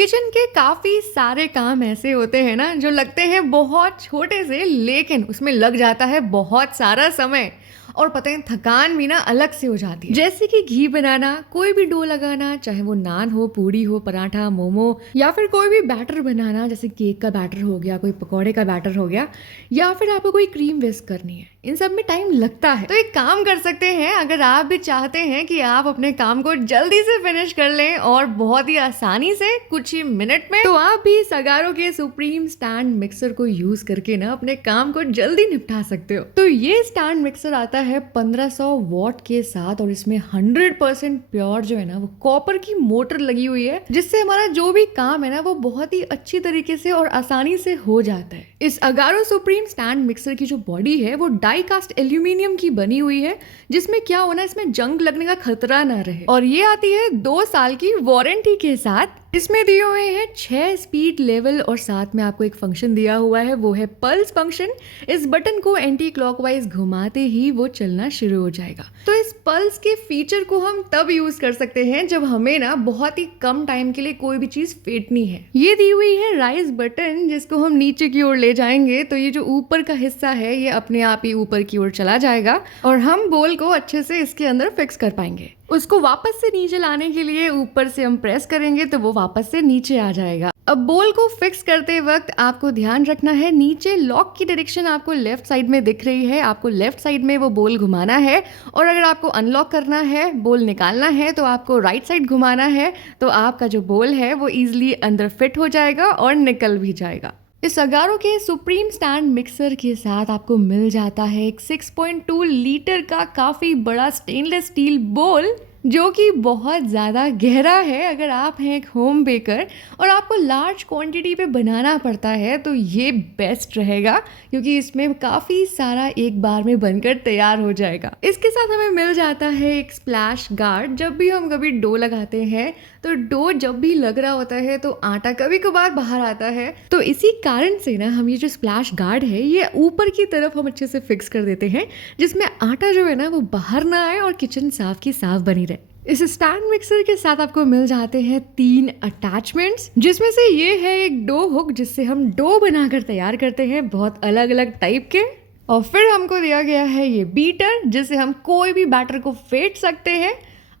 Kitchen के काफ़ी सारे काम ऐसे होते हैं ना जो लगते हैं बहुत छोटे से, लेकिन उसमें लग जाता है बहुत सारा समय और पता है थकान भी ना अलग से हो जाती है। जैसे कि घी बनाना, कोई भी डो लगाना, चाहे वो नान हो, पूड़ी हो, पराठा, मोमो या फिर कोई भी बैटर बनाना, जैसे केक का बैटर हो गया, कोई पकौड़े का बैटर हो गया, या फिर आपको कोई क्रीम विस्क करनी है। इन सब में टाइम लगता है। तो एक काम कर सकते हैं, अगर आप भी चाहते हैं कि आप अपने काम को जल्दी से फिनिश कर लें और बहुत ही आसानी से कुछ ही मिनट में, तो आप भी सगारो के सुप्रीम स्टैंड मिक्सर को यूज करके ना अपने काम को जल्दी निपटा सकते हो। तो ये स्टैंड मिक्सर आता है 1500 वॉट के साथ और इसमें 100% प्योर जो है ना वो कॉपर की मोटर लगी हुई है, जिससे हमारा जो भी काम है ना वो बहुत ही अच्छी तरीके से और आसानी से हो जाता है। इस अगारो सुप्रीम स्टैंड मिक्सर की जो बॉडी है वो डाई कास्ट एल्यूमिनियम की बनी हुई है, जिसमें क्या होना, इसमें जंग लगने का खतरा ना रहे। और ये आती है 2 साल की वारंटी के साथ। इसमें दिए हुए हैं 6 स्पीड लेवल और साथ में आपको एक फंक्शन दिया हुआ है, वो है पल्स फंक्शन। इस बटन को एंटी क्लॉकवाइज घुमाते ही वो चलना शुरू हो जाएगा। तो इस पल्स के फीचर को हम तब यूज कर सकते हैं जब हमें ना बहुत ही कम टाइम के लिए कोई भी चीज फेंटनी है। ये दी हुई है राइस बटन, जिसको हम नीचे की ओर ले जाएंगे तो ये जो ऊपर का हिस्सा है ये अपने आप ही ऊपर की ओर चला जाएगा और हम बोल को अच्छे से इसके अंदर फिक्स कर पाएंगे। उसको वापस से नीचे लाने के लिए ऊपर से हम प्रेस करेंगे तो वो वापस से नीचे आ जाएगा। अब बोल को फिक्स करते वक्त आपको ध्यान रखना है, नीचे लॉक की डायरेक्शन आपको लेफ्ट साइड में दिख रही है, आपको लेफ्ट साइड में वो बोल घुमाना है। और अगर आपको अनलॉक करना है, बोल निकालना है, तो आपको राइट साइड घुमाना है, तो आपका जो बोल है वो इजिली अंदर फिट हो जाएगा और निकल भी जाएगा। इस अगारो के सुप्रीम स्टैंड मिक्सर के साथ आपको मिल जाता है एक 6.2 लीटर का काफ़ी बड़ा स्टेनलेस स्टील बोल, जो कि बहुत ज़्यादा गहरा है। अगर आप हैं एक होम बेकर और आपको लार्ज क्वांटिटी पे बनाना पड़ता है तो ये बेस्ट रहेगा, क्योंकि इसमें काफ़ी सारा एक बार में बनकर तैयार हो जाएगा। इसके साथ हमें मिल जाता है एक स्प्लैश गार्ड। जब भी हम कभी डो लगाते हैं तो डो जब भी लग रहा होता है तो आटा कभी कभार बाहर आता है, तो इसी कारण से ना हम ये जो स्प्लैश गार्ड है ये ऊपर की तरफ हम अच्छे से फिक्स कर देते हैं, जिसमें आटा जो है ना वो बाहर ना आए और किचन साफ की साफ बनी रहे। इस स्टैंड मिक्सर के साथ आपको मिल जाते हैं 3 अटैचमेंट्स, जिसमें से ये है एक डो हुक, जिससे हम डो बनाकर तैयार करते हैं बहुत अलग अलग टाइप के। और फिर हमको दिया गया है ये बीटर, जिससे हम कोई भी बैटर को फेंट सकते हैं।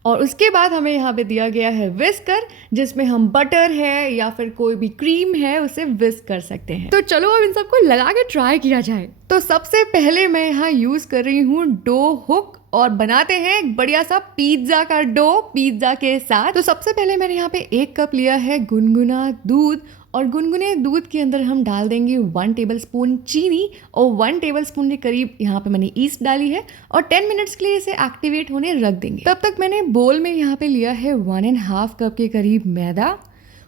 और उसके बाद हमें यहाँ पे दिया गया है विस्कर, जिसमें हम बटर है या फिर कोई भी क्रीम है उसे विस्क कर सकते हैं। तो चलो अब इन सबको लगा के ट्राई किया जाए। तो सबसे पहले मैं यहाँ यूज कर रही हूँ डो हुक और बनाते हैं एक बढ़िया सा पिज्जा का डो पिज्जा के साथ। तो सबसे पहले मैंने यहाँ पे 1 कप लिया है गुनगुना दूध और गुनगुने दूध के अंदर हम डाल देंगे 1 टेबलस्पून चीनी और 1 टेबलस्पून के करीब यहाँ पे मैंने ईस्ट डाली है और 10 मिनट्स के लिए इसे एक्टिवेट होने रख देंगे। तब तक मैंने बोल में यहाँ पे लिया है 1.5 कप के करीब मैदा,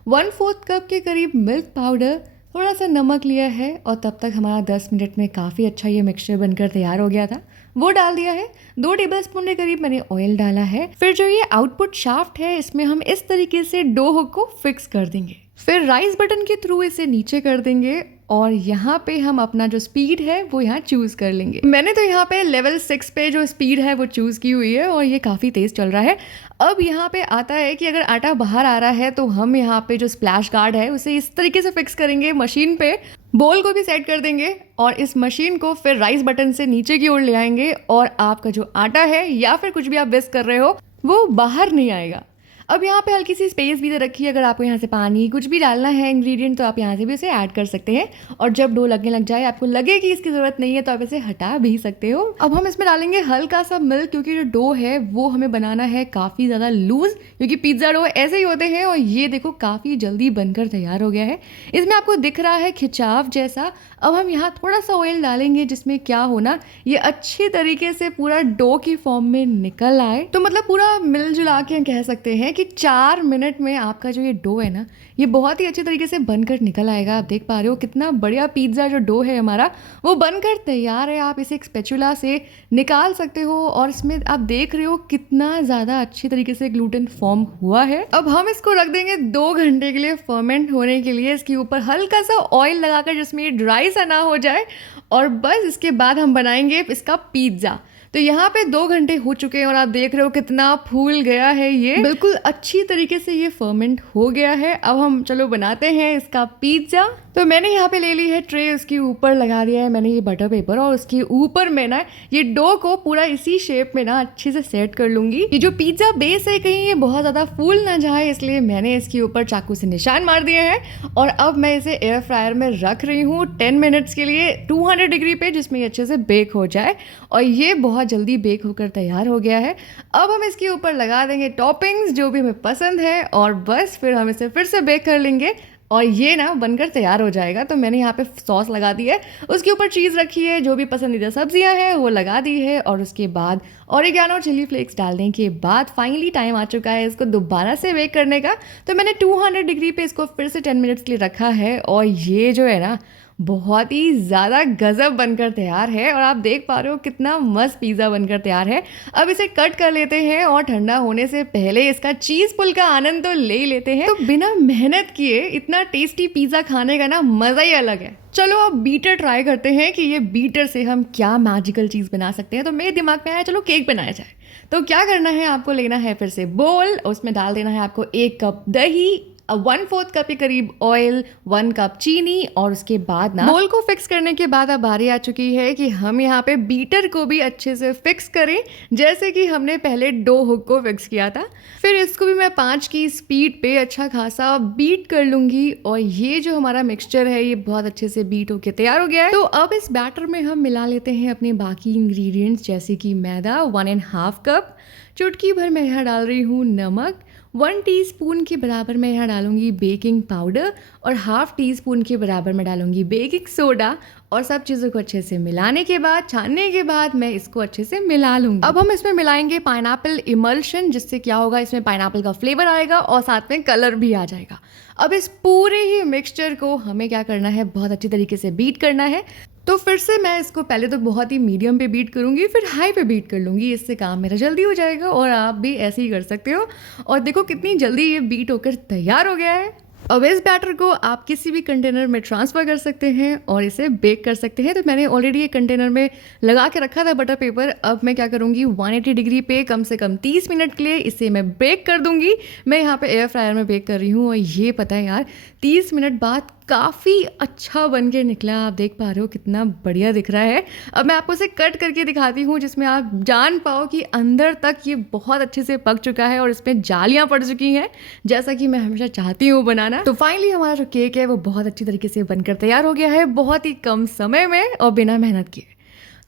1/4 कप के करीब मिल्क पाउडर, थोड़ा सा नमक लिया है और तब तक हमारा 10 मिनट में काफ़ी अच्छा ये मिक्सचर बनकर तैयार हो गया था, वो डाल दिया है। 2 टेबलस्पून के करीब मैंने ऑयल डाला है। फिर जो ये आउटपुट शाफ्ट है इसमें हम इस तरीके से डो हुक को फिक्स कर देंगे। फिर राइस बटन के थ्रू इसे नीचे कर देंगे और यहाँ पे हम अपना जो स्पीड है वो यहाँ चूज कर लेंगे। मैंने तो यहाँ पे लेवल 6 पे जो स्पीड है वो चूज की हुई है और ये काफ़ी तेज चल रहा है। अब यहाँ पे आता है कि अगर आटा बाहर आ रहा है तो हम यहाँ पे जो स्प्लैश गार्ड है उसे इस तरीके से फिक्स करेंगे मशीन पे, बोल को भी सेट कर देंगे और इस मशीन को फिर राइस बटन से नीचे की ओर ले आएंगे और आपका जो आटा है या फिर कुछ भी आप विस्क कर रहे हो वो बाहर नहीं आएगा। अब यहाँ पे हल्की सी स्पेस भी दे रखी है, अगर आपको यहाँ से पानी कुछ भी डालना है इंग्रेडिएंट तो आप यहाँ से भी उसे ऐड कर सकते हैं। और जब डो लगने लग जाए, आपको लगे कि इसकी ज़रूरत नहीं है तो आप इसे हटा भी सकते हो। अब हम इसमें डालेंगे हल्का सा मिल्क, क्योंकि जो डो है वो हमें बनाना है काफ़ी ज़्यादा लूज़, क्योंकि पिज्ज़ा डो ऐसे ही होते हैं। और ये देखो काफ़ी जल्दी बनकर तैयार हो गया है, इसमें आपको दिख रहा है खिंचाव जैसा। अब हम यहाँ थोड़ा सा ऑयल डालेंगे, जिसमें क्या होना ये अच्छी तरीके से पूरा डो की फॉर्म में निकल आए। तो मतलब पूरा मिलजुला के कह सकते हैं कि 4 मिनट में आपका जो ये डो है ना ये बहुत ही अच्छे तरीके से बनकर निकल आएगा। आप देख पा रहे हो कितना बढ़िया पिज्ज़ा जो डो है हमारा वो बनकर तैयार है। आप इसे एक स्पैचुला से निकाल सकते हो और इसमें आप देख रहे हो कितना ज़्यादा अच्छी तरीके से ग्लूटेन फॉर्म हुआ है। अब हम इसको रख देंगे 2 घंटे के लिए फर्मेंट होने के लिए। इसके ऊपर हल्का सा ऑयल लगाकर, जिसमें ये ड्राई सा ना हो जाए। और बस इसके बाद हम बनाएंगे इसका पिज्ज़ा। तो यहाँ पे 2 घंटे हो चुके हैं और आप देख रहे हो कितना फूल गया है, ये बिल्कुल अच्छी तरीके से ये फर्मेंट हो गया है। अब हम चलो बनाते हैं इसका पिज्ज़ा। तो मैंने यहाँ पे ले ली है ट्रे, उसके ऊपर लगा दिया है मैंने ये बटर पेपर और उसके ऊपर मैं ना ये डो को पूरा इसी शेप में ना अच्छे से सेट कर लूंगी। ये जो पिज्ज़ा बेस है कहीं ये बहुत ज़्यादा फूल ना जाए, इसलिए मैंने इसके ऊपर चाकू से निशान मार दिए हैं और अब मैं इसे एयर फ्रायर में रख रही हूँ 10 मिनट्स के लिए 200 डिग्री पे, जिसमें ये अच्छे से बेक हो जाए। और ये बहुत जल्दी बेक होकर तैयार हो गया है। अब हम इसके ऊपर लगा देंगे टॉपिंग्स जो भी हमें पसंद है और बस फिर हम इसे फिर से बेक कर लेंगे और ये ना बनकर तैयार हो जाएगा। तो मैंने यहाँ पे सॉस लगा दी है, उसके ऊपर चीज़ रखी है, जो भी पसंदीदा सब्जियां हैं वो लगा दी है और उसके बाद ऑरिगेनो चिली फ्लेक्स डालने के बाद फाइनली टाइम आ चुका है इसको दोबारा से बेक करने का। तो मैंने 200 डिग्री पे इसको फिर से 10 मिनट्स के लिए रखा है और ये जो है ना बहुत ही ज़्यादा गजब बनकर तैयार है और आप देख पा रहे हो कितना मस्त पिज़्ज़ा बनकर तैयार है। अब इसे कट कर लेते हैं और ठंडा होने से पहले इसका चीज़ पुल का आनंद तो ले ही लेते हैं। तो बिना मेहनत किए इतना टेस्टी पिज़्ज़ा खाने का ना मज़ा ही अलग है। चलो अब बीटर ट्राई करते हैं कि ये बीटर से हम क्या मैजिकल चीज़ बना सकते हैं। तो मेरे दिमाग में आया चलो केक बनाया जाए। तो क्या करना है, आपको लेना है फिर से बोल, उसमें डाल देना है आपको 1 कप दही, 1/4 कप के करीब ऑयल, 1 कप चीनी और उसके बाद ना बोल को फिक्स करने के बाद अब बारी आ चुकी है कि हम यहाँ पे बीटर को भी अच्छे से फिक्स करें, जैसे कि हमने पहले डो हुक को फिक्स किया था। फिर इसको भी मैं 5 की स्पीड पे अच्छा खासा बीट कर लूंगी और ये जो हमारा मिक्सचर है ये बहुत अच्छे से बीट होके तैयार हो गया है। तो अब इस बैटर में हम मिला लेते हैं अपने बाकी इंग्रेडिएंट्स, जैसे कि मैदा 1.5 कप, चुटकी भर मैं यहाँ डाल रही हूँ नमक, 1 टीस्पून के बराबर मैं यहाँ डालूंगी बेकिंग पाउडर और ½ टीस्पून के बराबर मैं डालूंगी बेकिंग सोडा और सब चीज़ों को अच्छे से मिलाने के बाद, छानने के बाद मैं इसको अच्छे से मिला लूंगी। अब हम इसमें मिलाएंगे पाइनएप्पल इमल्शन, जिससे क्या होगा इसमें पाइनएप्पल का फ्लेवर आएगा और साथ में कलर भी आ जाएगा। अब इस पूरे ही मिक्सचर को हमें क्या करना है, बहुत अच्छी तरीके से बीट करना है। तो फिर से मैं इसको पहले तो बहुत ही मीडियम पे बीट करूंगी, फिर हाई पे बीट कर लूंगी, इससे काम मेरा जल्दी हो जाएगा और आप भी ऐसे ही कर सकते हो। और देखो कितनी जल्दी ये बीट होकर तैयार हो गया है। अब इस बैटर को आप किसी भी कंटेनर में ट्रांसफ़र कर सकते हैं और इसे बेक कर सकते हैं। तो मैंने ऑलरेडी ये कंटेनर में लगा के रखा था बटर पेपर। अब मैं क्या करूँगी, 180 डिग्री पे कम से कम 30 मिनट के लिए इसे मैं बेक कर दूँगी। मैं यहाँ पे एयर फ्रायर में बेक कर रही हूँ और ये पता है यार 30 मिनट बाद काफ़ी अच्छा बन के निकला। आप देख पा रहे हो कितना बढ़िया दिख रहा है। अब मैं आपको इसे कट करके दिखाती हूँ, जिसमें आप जान पाओ कि अंदर तक ये बहुत अच्छे से पक चुका है और इसमें जालियाँ पड़ चुकी हैं, जैसा कि मैं हमेशा चाहती हूँ बनाना। तो फाइनली हमारा जो केक है वो बहुत अच्छी तरीके से बनकर तैयार हो गया है, बहुत ही कम समय में और बिना मेहनत किए।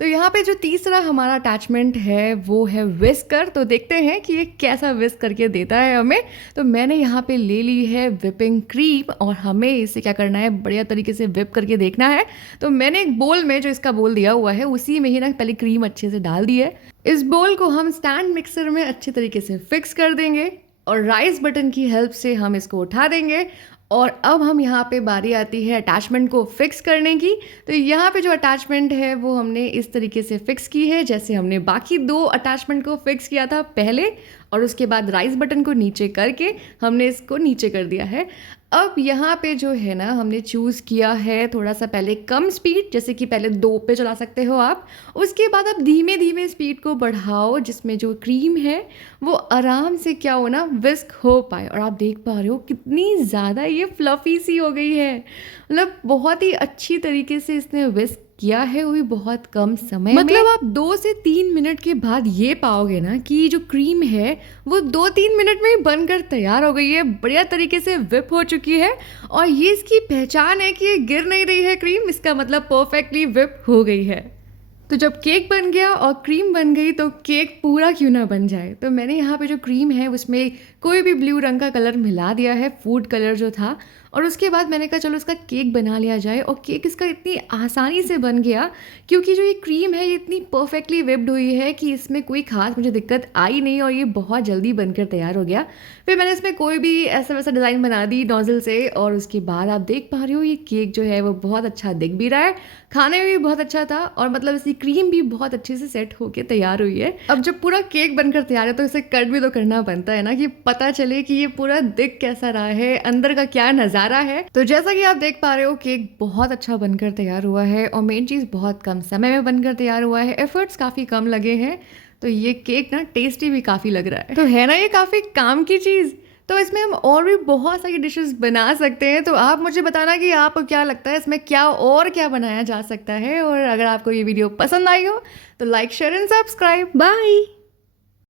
तो यहाँ पे जो तीसरा हमारा अटैचमेंट है वो है विस्कर। तो देखते हैं कि ये कैसा विस्क करके देता है हमें। तो मैंने यहाँ पे ले ली है विपिंग क्रीम और हमें इसे क्या करना है, बढ़िया तरीके से विप करके देखना है। तो मैंने एक बोल में, जो इसका बोल दिया हुआ है उसी में ही ना पहले क्रीम अच्छे से डाल दी है। इस बोल को हम स्टैंड मिक्सर में अच्छे तरीके से फिक्स कर देंगे और राइस बटन की हेल्प से हम इसको उठा देंगे। और अब हम यहाँ पे बारी आती है अटैचमेंट को फिक्स करने की। तो यहाँ पे जो अटैचमेंट है वो हमने इस तरीके से फिक्स की है, जैसे हमने बाकी 2 अटैचमेंट को फिक्स किया था पहले, और उसके बाद राइस बटन को नीचे करके हमने इसको नीचे कर दिया है। अब यहाँ पे जो है ना हमने चूज़ किया है थोड़ा सा पहले कम स्पीड, जैसे कि पहले 2 पे चला सकते हो आप, उसके बाद आप धीमे धीमे स्पीड को बढ़ाओ, जिसमें जो क्रीम है वो आराम से क्या हो ना विस्क हो पाए। और आप देख पा रहे हो कितनी ज़्यादा ये फ्लफी सी हो गई है, मतलब बहुत ही अच्छी तरीके से इसने विस्क किया है, वो भी बहुत कम समय में। मतलब आप 2 से 3 मिनट के बाद ये पाओगे ना कि जो क्रीम है वो 2-3 मिनट में ही बनकर तैयार हो गई है, बढ़िया तरीके से विप हो चुकी है। और ये इसकी पहचान है कि ये गिर नहीं रही है क्रीम, इसका मतलब परफेक्टली विप हो गई है। तो जब केक बन गया और क्रीम बन गई तो केक पूरा क्यों ना बन जाए। तो मैंने यहाँ पे जो क्रीम है उसमें कोई भी ब्लू रंग का कलर मिला दिया है, फूड कलर जो था, और उसके बाद मैंने कहा चलो इसका केक बना लिया जाए। और केक इसका इतनी आसानी से बन गया क्योंकि जो ये क्रीम है ये इतनी परफेक्टली विप्ड हुई है कि इसमें कोई खास मुझे दिक्कत आई नहीं और ये बहुत जल्दी बनकर तैयार हो गया। फिर मैंने इसमें कोई भी ऐसा वैसा डिज़ाइन बना दी नोज़ल से, और उसके बाद आप देख पा रहे हो ये केक जो है वो बहुत अच्छा दिख भी रहा है, खाने में भी बहुत अच्छा था, और मतलब इसकी क्रीम भी बहुत अच्छे से सेट होके तैयार हुई है। अब जब पूरा केक बनकर तैयार है तो इसे कट भी तो करना बनता है ना, कि पता चले कि ये पूरा दिख कैसा रहा है, अंदर का क्या नज़ारा है। तो जैसा कि आप देख पा रहे हो, केक बहुत अच्छा बनकर तैयार हुआ है और मेन चीज़ बहुत कम समय में बनकर तैयार हुआ है। एफर्ट्स काफ़ी कम लगे हैं, तो ये केक ना टेस्टी भी काफ़ी लग रहा है। तो है ना ये काफ़ी काम की चीज़। तो इसमें हम और भी बहुत सारी डिशेस बना सकते हैं। तो आप मुझे बताना कि आपको क्या लगता है इसमें क्या और क्या बनाया जा सकता है। और अगर आपको ये वीडियो पसंद आई हो तो like share and subscribe. Bye.